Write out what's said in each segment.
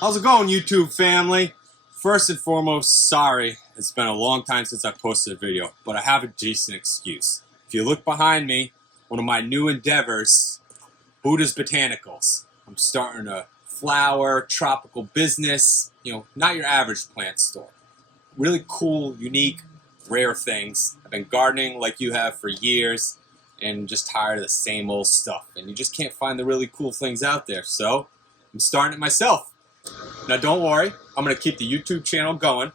How's it going, YouTube family? First and foremost, sorry. It's been a long time since I posted a video, but I have a decent excuse. If you look behind me, one of my new endeavors, Buddha's Botanicals. I'm starting a flower, tropical business, not your average plant store. Really cool, unique, rare things. I've been gardening like you have for years and just tired of the same old stuff. And you just can't find the really cool things out there. So I'm starting it myself. Now don't worry, I'm going to keep the YouTube channel going,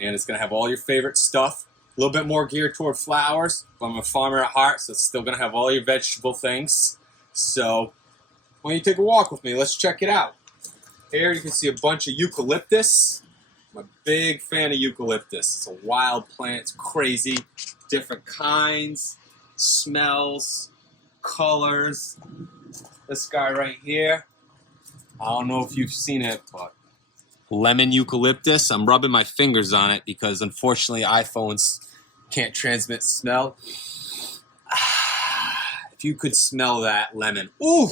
and it's going to have all your favorite stuff. A little bit more geared toward flowers, but I'm a farmer at heart, so it's still going to have all your vegetable things. So why don't you take a walk with me? Let's check it out. Here you can see a bunch of eucalyptus. I'm a big fan of eucalyptus. It's a wild plant, it's crazy. Different kinds, smells, colors. This guy right here. I don't know if you've seen it, but lemon eucalyptus. I'm rubbing my fingers on it because unfortunately iPhones can't transmit smell. If you could smell that lemon. Ooh!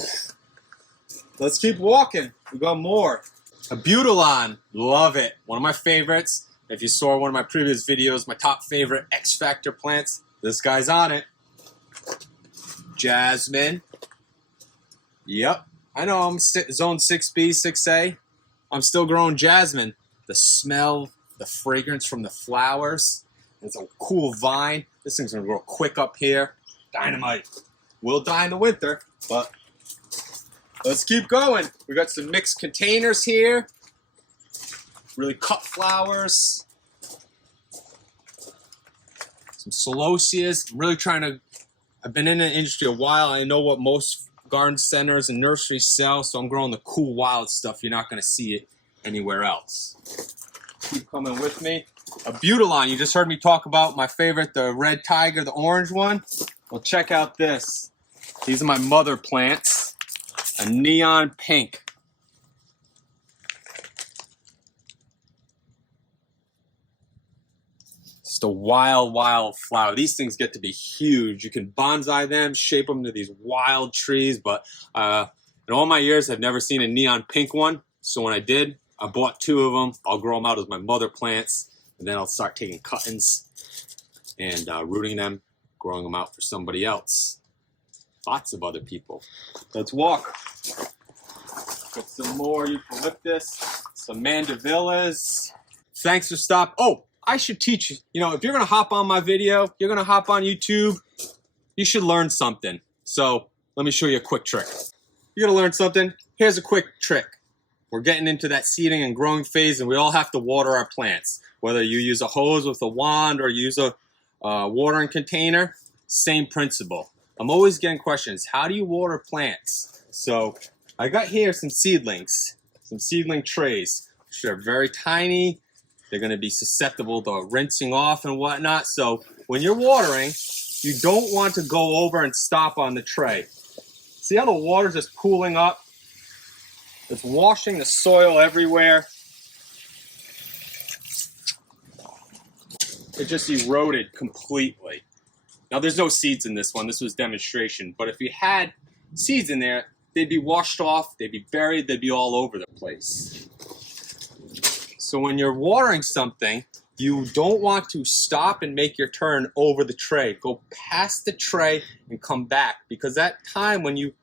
Let's keep walking. We got more. A butylon. Love it. One of my favorites. If you saw one of my previous videos, my top favorite X Factor plants, this guy's on it. Jasmine. Yep. I know I'm zone 6B, 6A. I'm still growing jasmine. The smell, the fragrance from the flowers. It's a cool vine. This thing's gonna grow quick up here. Dynamite. Will die in the winter, but let's keep going. We got some mixed containers here. Really cut flowers. Some celoseas. I'm really trying to, I've been in the industry a while. I know what most garden centers and nurseries sell, so I'm growing the cool wild stuff. You're not going to see it anywhere else. Keep coming with me. A butylon. You just heard me talk about my favorite, the red tiger, the orange one. Well, check out this. These are my mother plants. A neon pink. Just a wild, wild flower. These things get to be huge. You can bonsai them, shape them into these wild trees, but in all my years, I've never seen a neon pink one. So when I did, I bought 2 of them. I'll grow them out as my mother plants, and then I'll start taking cuttings and rooting them, growing them out for somebody else. Lots of other people. Let's walk. Got some more eucalyptus, some mandevillas. Thanks for stopping. Oh, I should teach you. If you're going to hop on my video, you're going to hop on YouTube, you should learn something. So let me show you a quick trick. You're going to learn something. Here's a quick trick. We're getting into that seeding and growing phase, and we all have to water our plants. Whether you use a hose with a wand or use a watering container, same principle. I'm always getting questions. How do you water plants? So I got here some seedlings, some seedling trays, which are very tiny. They're going to be susceptible to rinsing off and whatnot. So when you're watering, you don't want to go over and stop on the tray. See how the water's just pooling up? It's washing the soil everywhere. It just eroded completely. Now there's no seeds in this one. This was demonstration. But if you had seeds in there, they'd be washed off, they'd be buried, they'd be all over the place. So when you're watering something, you don't want to stop and make your turn over the tray. Go past the tray and come back, because that time when you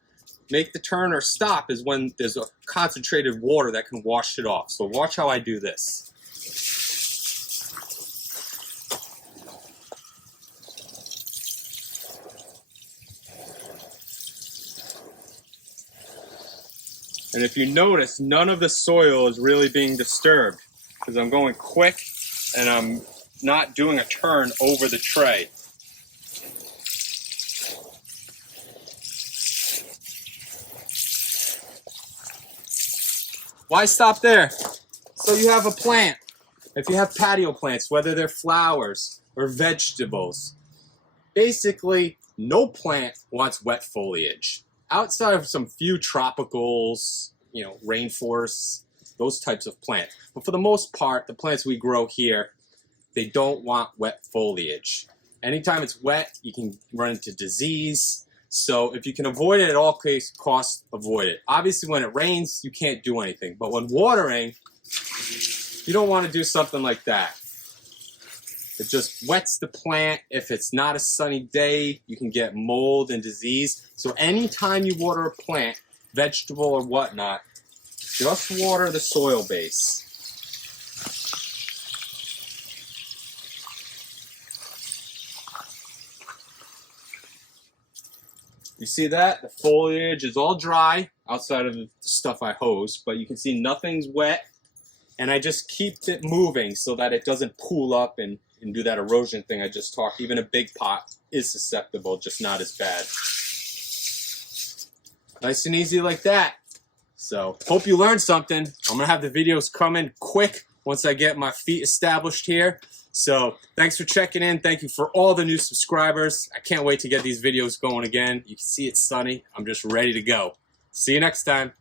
make the turn or stop is when there's a concentrated water that can wash it off. So watch how I do this. And if you notice, none of the soil is really being disturbed because I'm going quick and I'm not doing a turn over the tray. Why stop there? So you have a plant. If you have patio plants, whether they're flowers or vegetables, basically no plant wants wet foliage. Outside of some few tropicals, rainforests, those types of plants. But for the most part, the plants we grow here, they don't want wet foliage. Anytime it's wet, you can run into disease. So if you can avoid it at all costs, avoid it. Obviously, when it rains, you can't do anything. But when watering, you don't want to do something like that. It just wets the plant. If it's not a sunny day, you can get mold and disease. So anytime you water a plant, vegetable or whatnot, just water the soil base. You see that? The foliage is all dry outside of the stuff I hose, but you can see nothing's wet. And I just keep it moving so that it doesn't pool up and do that erosion thing I just talked. Even a big pot is susceptible, just not as bad. Nice and easy like that. So, hope you learned something. I'm going to have the videos coming quick once I get my feet established here. So, thanks for checking in. Thank you for all the new subscribers. I can't wait to get these videos going again. You can see it's sunny. I'm just ready to go. See you next time.